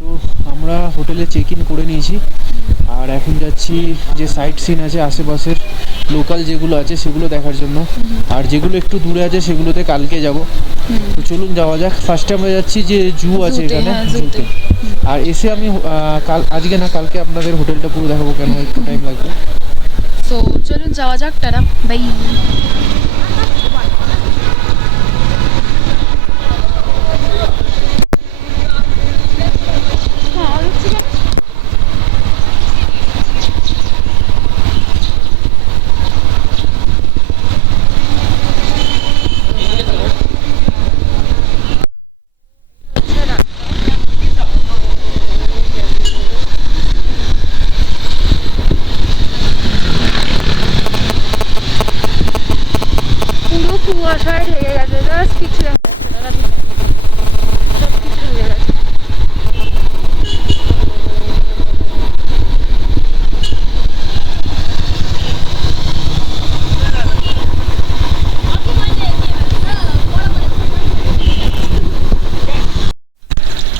তো আমরা হোটেলে চেক ইন করে নিয়েছি আর এখন যাচ্ছি যে সাইট সিন আছে আশেপাশের লোকাল যেগুলো আছে সেগুলো দেখার জন্য, আর যেগুলো একটু দূরে আছে সেগুলোতে কালকে যাব। তো চলুন যাওয়া যাক। ফার্স্টে আমরা যাচ্ছি যে জু আছে এখানে, জুতে। আর এসে আমি আজকে না কালকে আপনাদের হোটেলটা পুরো দেখাবো, কেন একটু টাইম লাগবে। তো চলুন যাওয়া যাক, টাটা বাই। কুয়াশায় ঢেকে গেছে, জাস্ট কিছু দেখা যাচ্ছে না, সব কিছু হয়ে গেছে।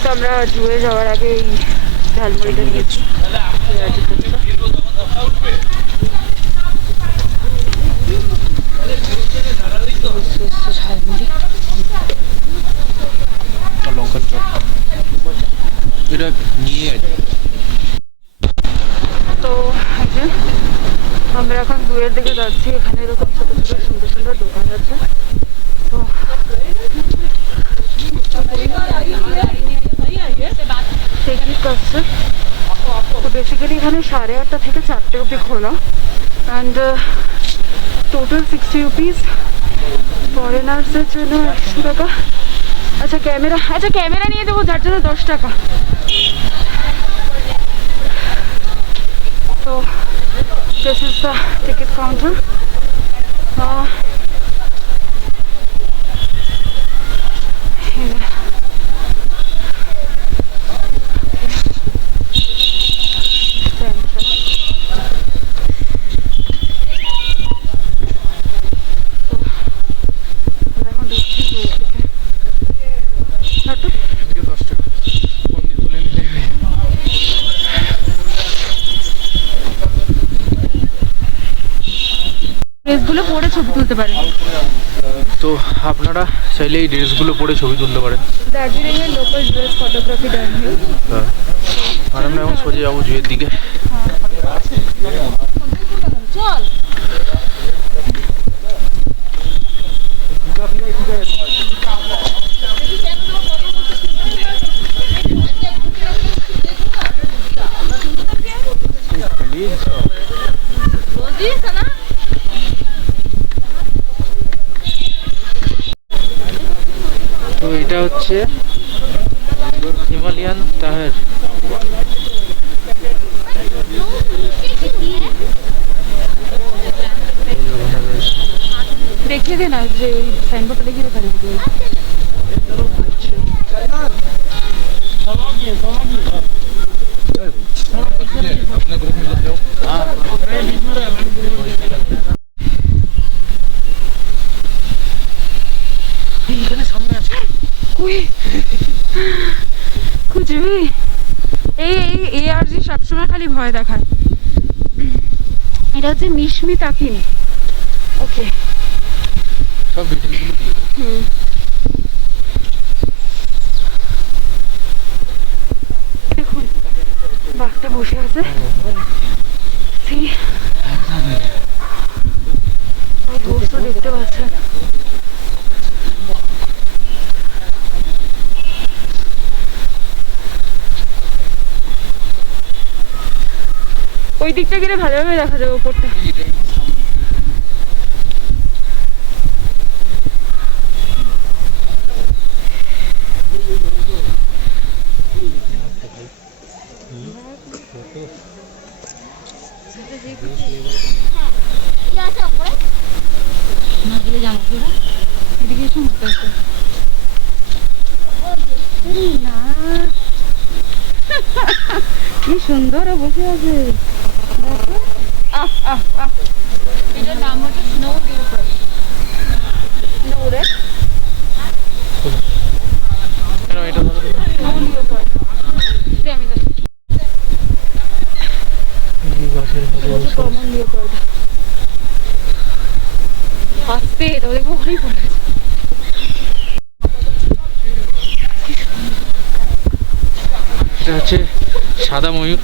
তো আমরা জুয়ে যাওয়ার আগে এই ঝালমুড়িটা নিয়েছি। ঝালমুড়ি লঙ্কার চপ এটা নিয়ে। তো আমরা এখন জুয়ের দিকে যাচ্ছি। এখানে এরকম ছোট ছোট সুন্দর সুন্দর দোকান আছে। তো পিকনিক আসছে। তো বেসিক্যালি এখানে 8:30 থেকে 4টে অবধি খোলা, অ্যান্ড টোটাল 60 রুপিস। ফরেনার্সের জন্য 100 টাকা। আচ্ছা ক্যামেরা নিয়ে দেবো, যার জন্য 10 টাকা। তো this is the ticket counter. ড্রেসগুলো পরে ছবি তুলতে পারেন। তো আপনারা চাইলে এই ড্রেসগুলো পরে ছবি তুলতে পারেন। দার্জিলিং এর লোকাল ড্রেস ফটোগ্রাফি ডান হিল। হ্যাঁ, আর আমরা এখন সোজা যাবো জুয়ের দিকে। চল তো এটা হচ্ছে হিমালয়ান তাহের। দেখিয়ে দে না, যে ওই সাইনবোর্ডটা দেখিয়ে দে। এখানে সামনে আছে খুঁজবি। এই ARG সবসময় খালি ভয় দেখায়। এটা হচ্ছে মিশমি তাকিন। ওকে, সব ডিটেইলগুলো দিয়ে দাও। দেখুন বাঘটা বসে আছে। দোস্ত দেখতে পাচ্ছেন। ওই দিকটা গেলে ভালোভাবে দেখা যাবে উপরটা। এদিকে এসে মুখতে আসবে না। কি সুন্দর বসে আছে। এটার নাম হচ্ছে স্নো লিওপার্ড। স্নো রে কেন এটা স্নো লিওপার্ড। ওখানেই পড়ে আছে। এটা হচ্ছে সাদা ময়ূর।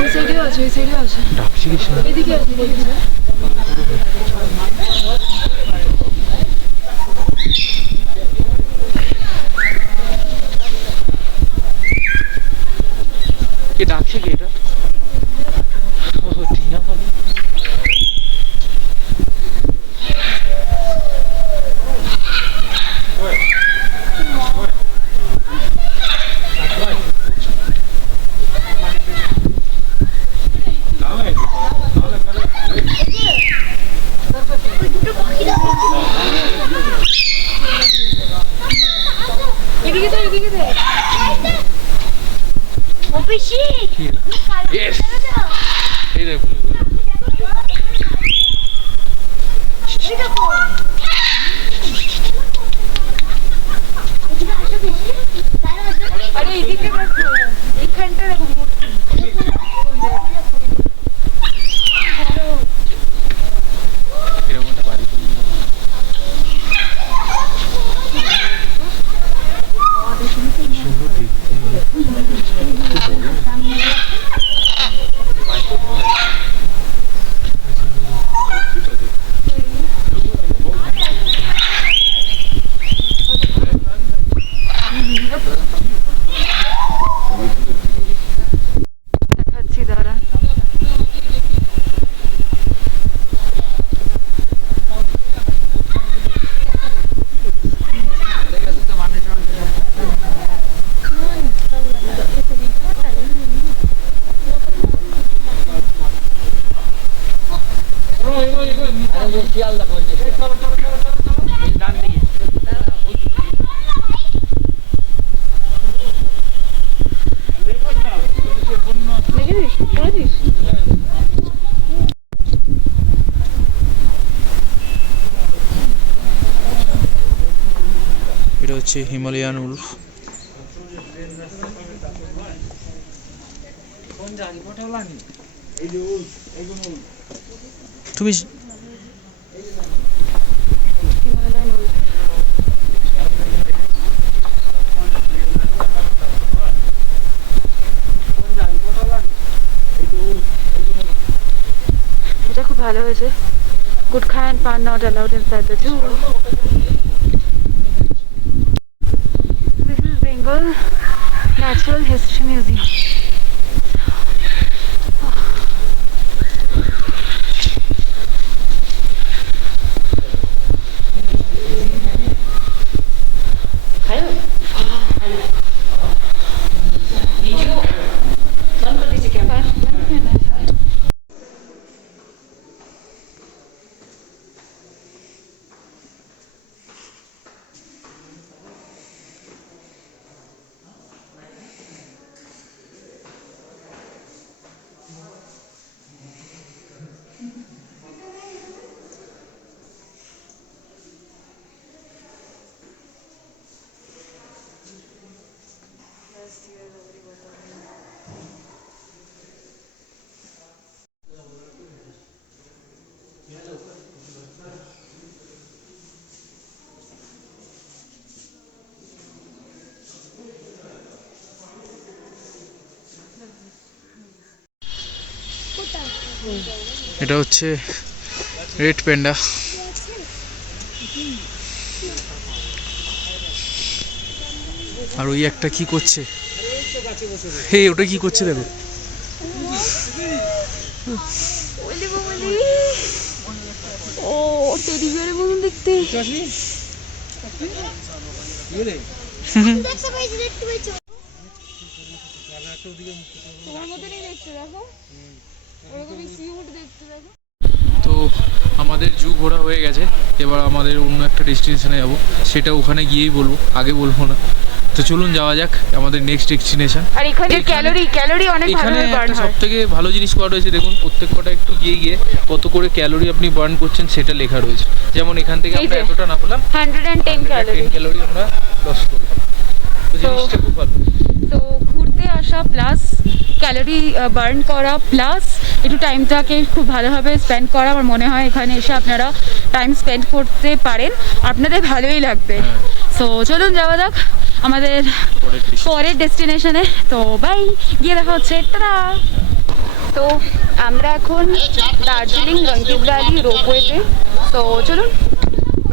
ওই সাইডেও আছে, ওই সাইডেও আছে। ডাকছি কি শোনা? এদিকে আছে, এদিকে আছে। কে ডাকছে কি এটা? ও টিয়া পাখি। এদিকে দে, এদিকে দে। অফিসি Yes. এই দেখো। আরে এদিকে দেখো, এইখানটা দেখো মূর্তি। এরকম একটা বাড়ি করে নিয়ে যাবো। সুন্দর দেখতে। দেখাচ্ছি দাঁড়া। দেখেছিস? পড়েছিস? এটা হচ্ছে হিমালয়ান উল্ফ। তুমি হিমালয়ান উল্ফ। এটা খুব ভালো হয়েছে। Gutkha and pan not allowed inside the zoo. This is Bengal Natural History Museum. এটা হচ্ছে রেড প্যান্ডা। আর ওই একটা কি করছে? হে ওটা কি করছে দেখো। ও টেডি বিয়ারের মতন দেখতে। তোমার মতনই দেখতে, দেখো ওরকমই কিউট দেখতে, দেখো। তো আমাদের জু ঘোরা হয়ে গেছে, এবার আমাদের অন্য একটা ডেস্টিনেশনে যাব, সেটা ওখানে গিয়েই বলবো, আগে বলবো না। তো চলুন যাওয়া যাক আমাদের নেক্সট ডেস্টিনেশন। আর এখানে ক্যালোরি অনেক ভালো এখানে বার্ন একটা হয়। সবথেকে ভালো জিনিস করা রয়েছে, দেখুন প্রত্যেক কটা একটু গিয়ে গিয়ে কত করে ক্যালোরি আপনি বার্ন করছেন সেটা লেখা রয়েছে। যেমন এখান থেকে আমরা এতটা না পেলাম, 110 ক্যালোরি। 10 ক্যালোরি আমরা লস করলাম। জিনিসটা খুব ভালো। তো ঘুরতে আসা প্লাস ক্যালোরি বার্ন করা প্লাস একটু টাইমটাকে খুব ভালোভাবে স্পেন্ড করা, আমার মনে হয় এখানে এসে আপনারা টাইম স্পেন্ড করতে পারেন, আপনাদের ভালোই লাগবে। সো চলুন যাওয়া যাক আমাদের পরের ডেস্টিনেশনে। তো বাই, গিয়ে দেখা হচ্ছে। টাটা। তো আমরা এখন দার্জিলিং রঙ্গিত ভ্যালি রোপওয়েতে। তো চলুন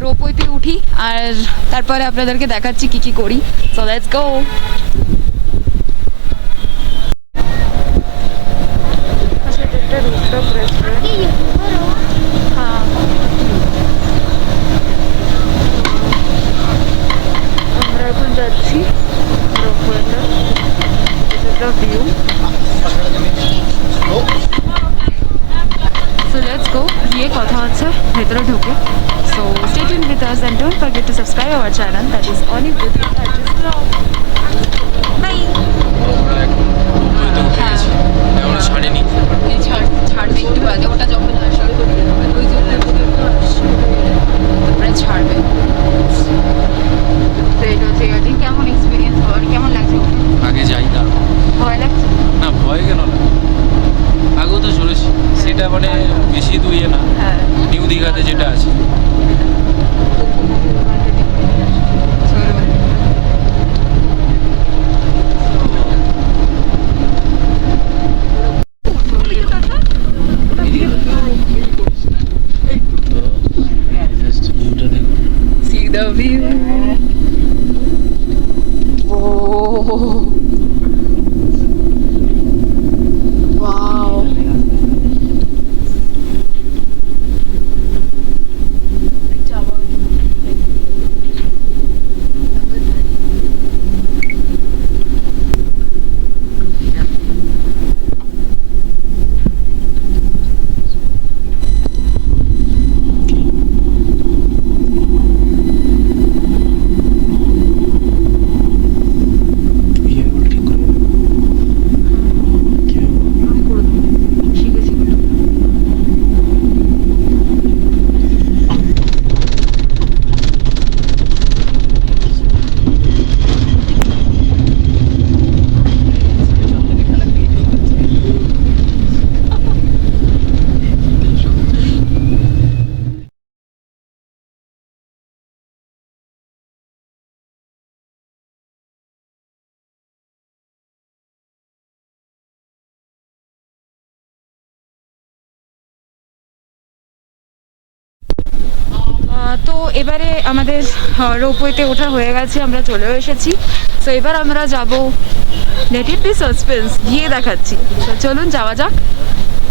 রোপওয়েতে উঠি আর তারপরে আপনাদেরকে দেখাচ্ছি কি কি করি। So let's go. আমরা এখন যাচ্ছি রোপওয়েতে। This is the view. So let's go. গিয়ে কথা হচ্ছে ভেতরে ঢুকে। So stay tuned with us and don't forget to subscribe our channel, that is only with ARG'S vlog. Bye. আমরা ছাড়িনি, ছাড়বে একটু বাদে, ওটা যখন আসবে ওই জন্য তারপরে ছাড়বে। তো এটা হচ্ছে ইয়ার্ডিং। কেমন এক্সপিরিয়েন্স, কেমন লাগছে? আগে যাই তারপর। ভয় লাগছে না, ভয় কেন লাগে, আগেও তো চলেছি, সেটা মানে বেশি দূরে না। হ্যাঁ, নিউ দীঘাতে যেটা আছে। See the view. Oh. Wow. তো এবারে আমাদের রোপওয়েতে ওঠা হয়ে গেছে, আমরা চলেও এসেছি। তো এবার আমরা যাব, লেট ইট বি সাসপেন্স, গিয়ে দেখাচ্ছি। তো চলুন যাওয়া যাক।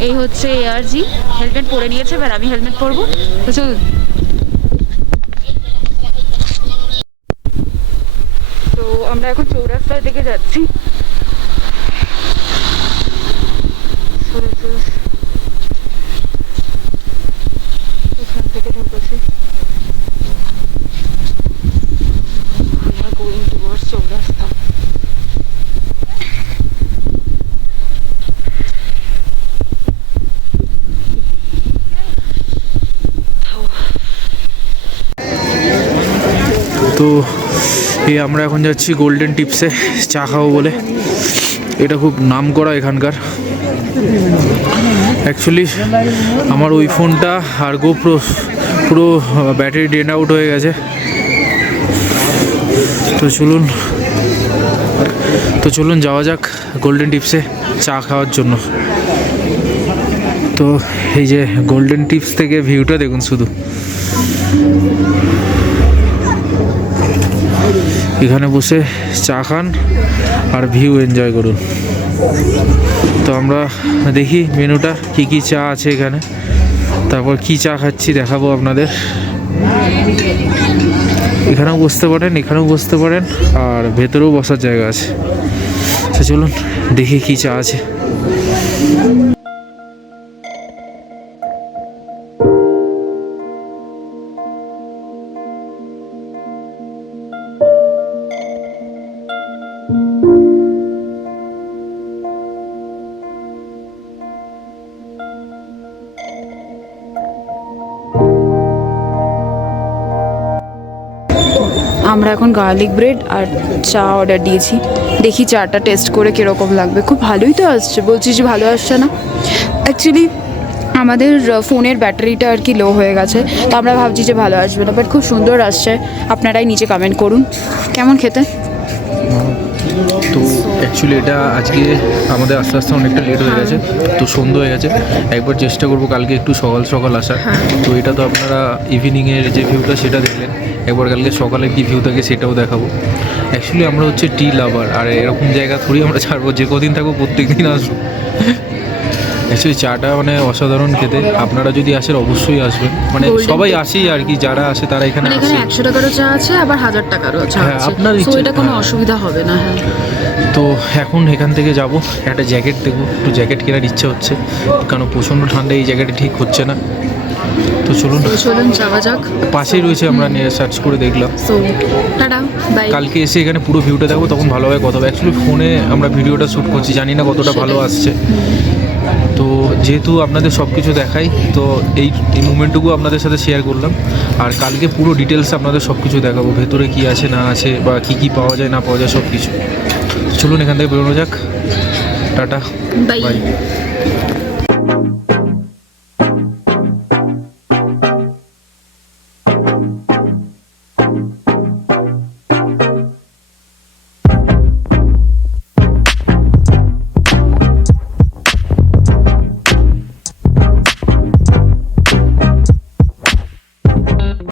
এই হচ্ছে ARG, হেলমেট পরে নিয়েছে, এবার আমি হেলমেট পরবো। তো চলুন। তো আমরা এখন চৌরাস্তার দিকে যাচ্ছি। এখান থেকে ঢুকেছি। Going towards চৌরাস্তা। তো এই আমরা এখন যাচ্ছি গোল্ডেন টিপসে চা খাবো বলে। এটা খুব নাম করা এখানকার। অ্যাকচুয়ালি আমার ওই ফোনটা আর গোপ্রো পুরো ব্যাটারি ড্রেন আউট হয়ে গেছে। তো চলুন যাওয়া যাক গোল্ডেন টিপসে চা খাওয়ার জন্য। তো এই যে গোল্ডেন টিপস থেকে ভিউটা দেখুন শুধু, এখানে বসে চা খান আর ভিউ এনজয় করুন। তো আমরা দেখি মেনুটা কি কি চা আছে এখানে, তারপর কি চা খাচ্ছি দেখাবো আপনাদের। এখানেও বসতে পারেন, এখানেও বসতে পারেন, আর ভেতরেও বসার জায়গা আছে। তো চলুন দেখি কি চা আছে। আমরা এখন গার্লিক ব্রেড আর চা অর্ডার দিয়েছি, দেখি চাটা টেস্ট করে কীরকম লাগবে। খুব ভালোই তো আসছে, বলছি যে ভালো আসছে না। অ্যাকচুয়ালি আমাদের ফোনের ব্যাটারিটা আর কি লো হয়ে গেছে, তো আমরা ভাবছি যে ভালো আসবে না, বাট খুব সুন্দর আসছে। আপনারাই নিচে কমেন্ট করুন কেমন খেতে। তো অ্যাকচুয়ালি এটা আজকে আমাদের আস্তে আস্তে অনেকটা লেট হয়ে গেছে, তো সন্ধ্যা হয়ে গেছে। একবার চেষ্টা করবো কালকে একটু সকাল সকাল আসার। তো এটা তো আপনারা ইভিনিংয়ের যে ভিউটা সেটা দেখলেন, একবার কালকে সকালে কী ভিউ থাকে সেটাও দেখাবো। অ্যাকচুয়ালি আমরা হচ্ছে টি লাভার, আর এরকম জায়গা থোড়ি আমরা ছাড়বো, যে কদিন থাকবো প্রত্যেক দিন আসবো। অ্যাকচুয়ালি চাটা মানে অসাধারণ খেতে, আপনারা যদি আসেন অবশ্যই আসবেন, মানে সবাই আসেই আর কি, যারা আসে তারা এখানে মানে এখানে 100 টাকারও চা আছে, আবার 1000 টাকারও চা হ্যাঁ, আছে, আপনার তো ইচ্ছে। এটা কোনো অসুবিধা হবে না। হ্যাঁ, তো এখন এখান থেকে যাব, একটা জ্যাকেট দেখবো, একটু জ্যাকেট কেনার ইচ্ছে হচ্ছে, কারণ প্রচণ্ড ঠান্ডা, এই জ্যাকেটে ঠিক হচ্ছে না। তো চলুন যাওয়া যাক। পাশেই রয়েছে, আমরা সার্চ করে দেখলাম। So tata, bye. কালকে এসে এখানে পুরো ভিউটা দেখবো, তখন ভালোভাবে কথা হবে। অ্যাকচুয়ালি ফোনে আমরা ভিডিওটা শ্যুট করছি, জানি না কতটা ভালো আসছে। তো যেহেতু আপনাদের সব কিছু দেখাই, তো এই মুমেন্টটুকু আপনাদের সাথে শেয়ার করলাম। আর কালকে পুরো ডিটেলস আপনাদের সব কিছু দেখাবো, ভেতরে কী আছে না আছে, বা কী কী পাওয়া যায় না পাওয়া যায় সব কিছু। চলুন এখান থেকে বেরোনো যাক। Tata, bye. বাই।